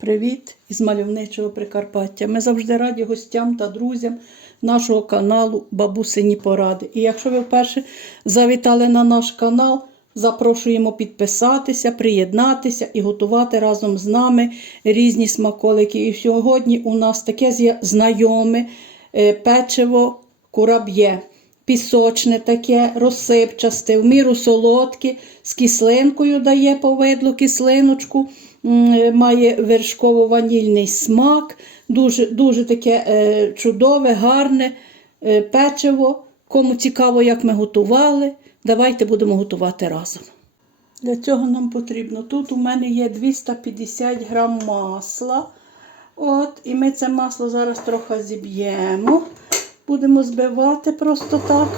Привіт із мальовничого Прикарпаття. Ми завжди раді гостям та друзям нашого каналу Бабусині Поради. І якщо ви вперше завітали на наш канал, запрошуємо підписатися, приєднатися і готувати разом з нами різні смаколики. І сьогодні у нас таке знайоме е, печиво кураб'є. Пісочне таке, розсипчасте, в міру солодке, з кислинкою дає повидлу кислиночку, має вершково-ванільний смак, дуже, дуже таке е, чудове, гарне е, печиво. Кому цікаво, як ми готували, давайте будемо готувати разом. Для цього нам потрібно. Тут у мене є 250 грам масла. От, і ми це масло зараз трохи зіб'ємо. Будемо збивати просто так.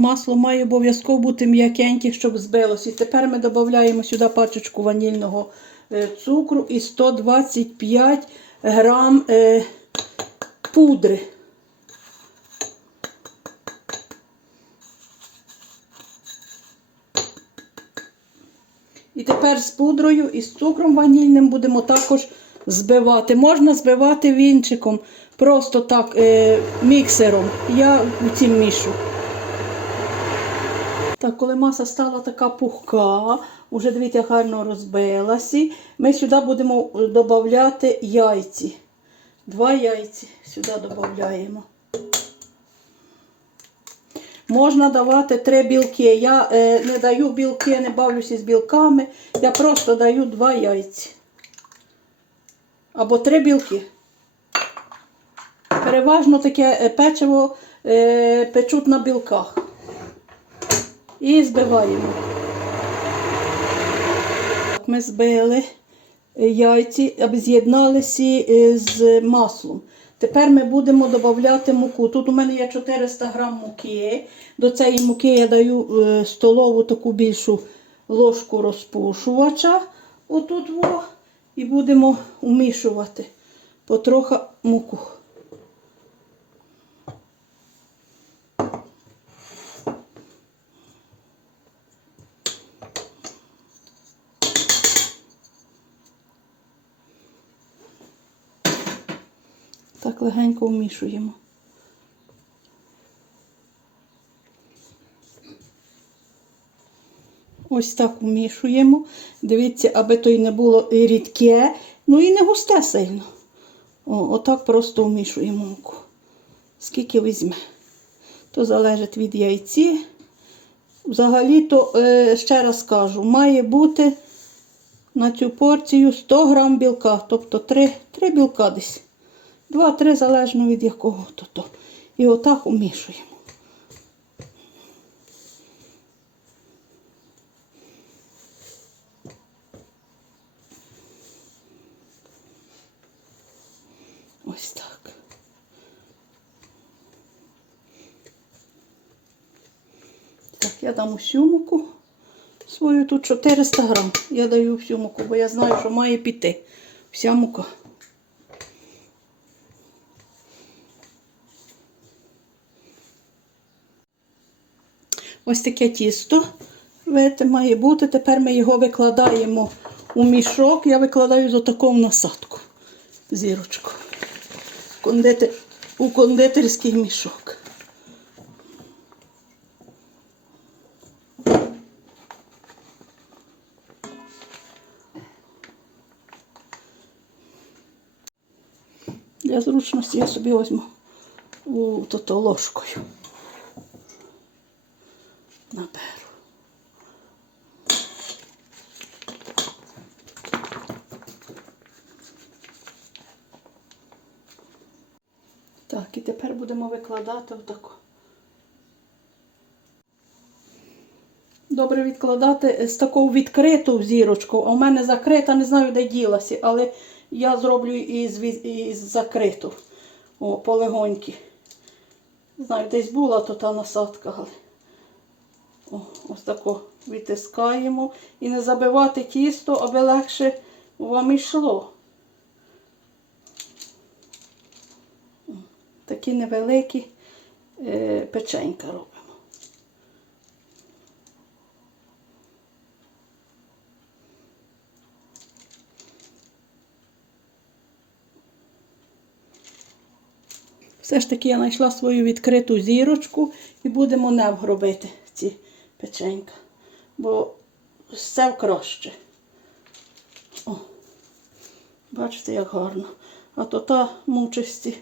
Масло має обов'язково бути м'якеньке, щоб збилось. І тепер ми додаємо сюди пачечку ванільного е, цукру і 125 грам е, пудри. І тепер з пудрою і з цукром ванільним будемо також збивати. Можна збивати вінчиком, просто так е, міксером. Я у цім мішу. Так, коли маса стала така пухка, уже дивіться, гарно розбилася, ми сюди будемо додати яйці. Два яйці сюди додаємо. Можна давати три білки. Я е, не даю білки, не бавлюся з білками. Я просто даю два яйці. Або три білки. Переважно таке е, печиво е, печуть на білках. І збиваємо. Ми збили яйці, аби з'єдналися е, з маслом. Тепер ми будемо додати муку. Тут у мене є 400 грам муки. До цієї муки я даю е, столову таку більшу ложку розпушувача. Отут. І будемо вмішувати потрохи муку. Так легенько вмішуємо. Ось так вмішуємо. Дивіться, аби то й не було рідке, ну і не густе сильно. О, отак просто вмішуємо муку. Скільки візьме. То залежить від яйці. Взагалі-то, е, ще раз кажу, має бути на цю порцію 100 грам білка, тобто 3, 3 білка десь. Два-три залежно від якого то. то. І отак умішуємо. Ось так. Так, я дам усю муку свою тут 400 грам. Я даю всю муку, бо я знаю, що має піти вся мука. Ось таке тісто має бути. Тепер ми його викладаємо у мішок. Я викладаю за таку насадку. Зірочку. У кондитерський мішок. Для зручності я собі візьму у тото ложкою. Так, і тепер будемо викладати отако. Добре відкладати з таку відкриту зірочку, а у мене закрита, не знаю, де ділася, але я зроблю із, із закриту. О, полегоньки. Знаю, десь була то та насадка, але. О, ось тако витискаємо. І не забивати тісто, аби легше вам йшло. такі невеликі е, печенька робимо. Все ж таки я знайшла свою відкриту зірочку і будемо навг робити ці печенька, бо все краще. О, бачите, як гарно. А то та мучисті.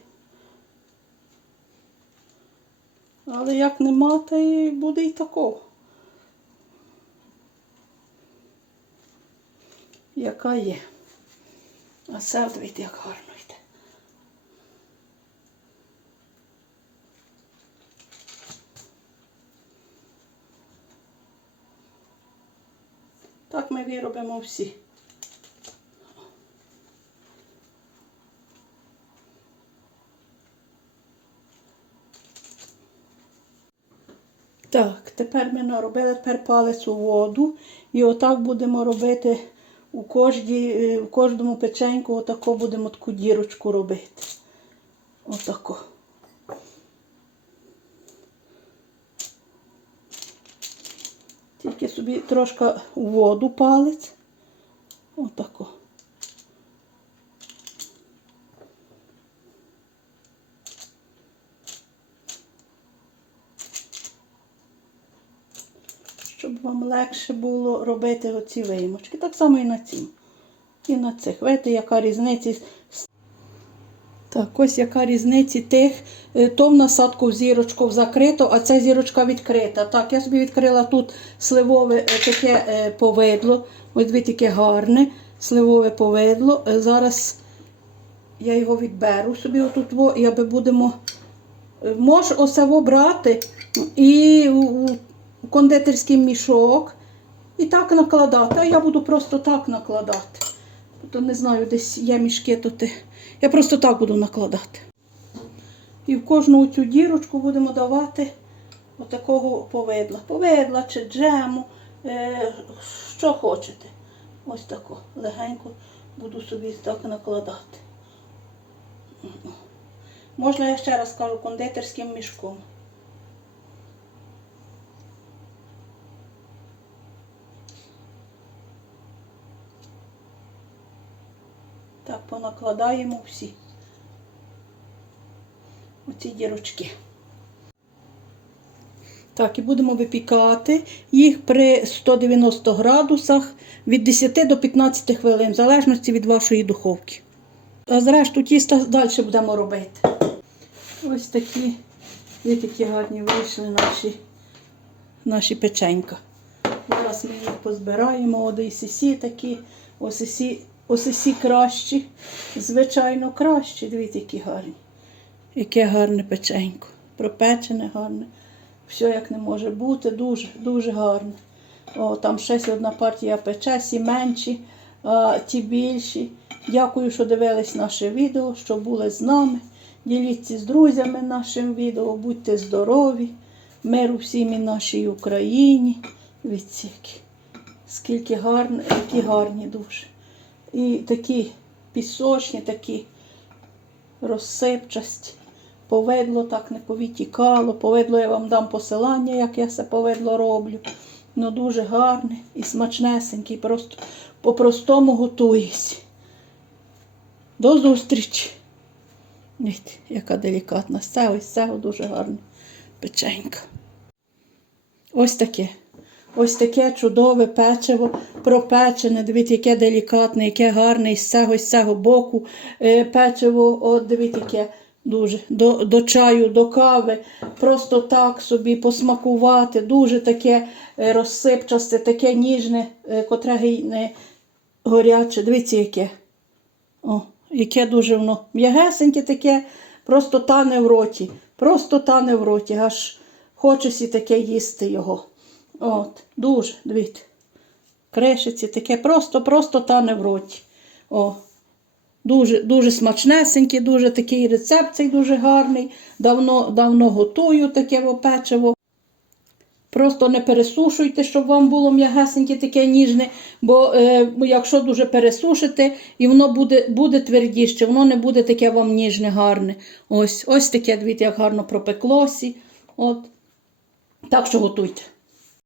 Але як нема, то і буде і такого. Яка є. А це дивіться, як гарно йде. Так ми виробимо всі. Так, тепер ми наробили тепер палець у воду. І отак будемо робити у, кожній, е, в кожному печеньку, отако будемо таку дірочку робити. Отако. Тільки собі трошки у воду палець. Отако. Щоб вам легше було робити оці виймочки. Так само і на цім. І на цих. Видите, яка різниця. Так, ось яка різниця тих. Е, То в насадку в зірочку закрито, а ця зірочка відкрита. Так, я собі відкрила тут сливове е, таке е, повидло. Ось дивіться, яке гарне сливове повидло. Зараз я його відберу собі отут, і аби будемо. Можеш осаво брати і кондитерський мішок і так накладати. А я буду просто так накладати. То не знаю, десь є мішки тут. Я просто так буду накладати. І в кожну цю дірочку будемо давати отакого повидла. Повидла чи джему, е, що хочете. Ось тако. Легенько буду собі так накладати. Можна, я ще раз кажу, кондитерським мішком. Так, понакладаємо всі оці дірочки. Так, і будемо випікати їх при 190 градусах від 10 до 15 хвилин, в залежності від вашої духовки. А зрешту тіста далі будемо робити. Ось такі, є такі гарні вийшли наші, наші печенька. Зараз ми їх позбираємо, одесісі такі, осисі, осисі кращі, звичайно кращі. Дивіться, які гарні. Яке гарне печенько. Пропечене гарне. Все як не може бути, дуже, дуже гарне. О, там ще одна партія пече, сі менші, а ті більші. Дякую, що дивились наше відео, що були з нами. Діліться з друзями нашим відео, будьте здорові, миру всім і нашій Україні. Які. скільки гарні, які гарні дуже. І такі пісочні, такі розсипчасті. Повидло так не повітікало. Повидло я вам дам посилання, як я це повидло роблю. Ну дуже гарне і смачнесенький, просто по-простому готується. До зустрічі! Яка делікатна. Це ось це дуже гарне печенька. Ось таке. Ось таке чудове печиво пропечене. Дивіться, яке делікатне, яке гарне з цього, з цього боку е, печиво. От дивіться, яке дуже до, до чаю, до кави. Просто так собі посмакувати. Дуже таке е, розсипчасте, таке ніжне, е, котре не горяче. Дивіться, яке. О, яке дуже воно м'ягесеньке таке, просто тане в роті. Просто тане в роті. Аж хочеться таке їсти його. От, дуже, дивіться. Кришиці таке, просто-просто тане в роті. О, дуже, дуже смачнесенький, дуже такий рецепт цей дуже гарний. Давно, давно готую таке печиво. Просто не пересушуйте, щоб вам було м'ягесеньке таке ніжне, бо е, якщо дуже пересушите, і воно буде буде твердіше, воно не буде таке вам ніжне, гарне. Ось ось таке, дивіться, як гарно пропеклося. От. Так що готуйте.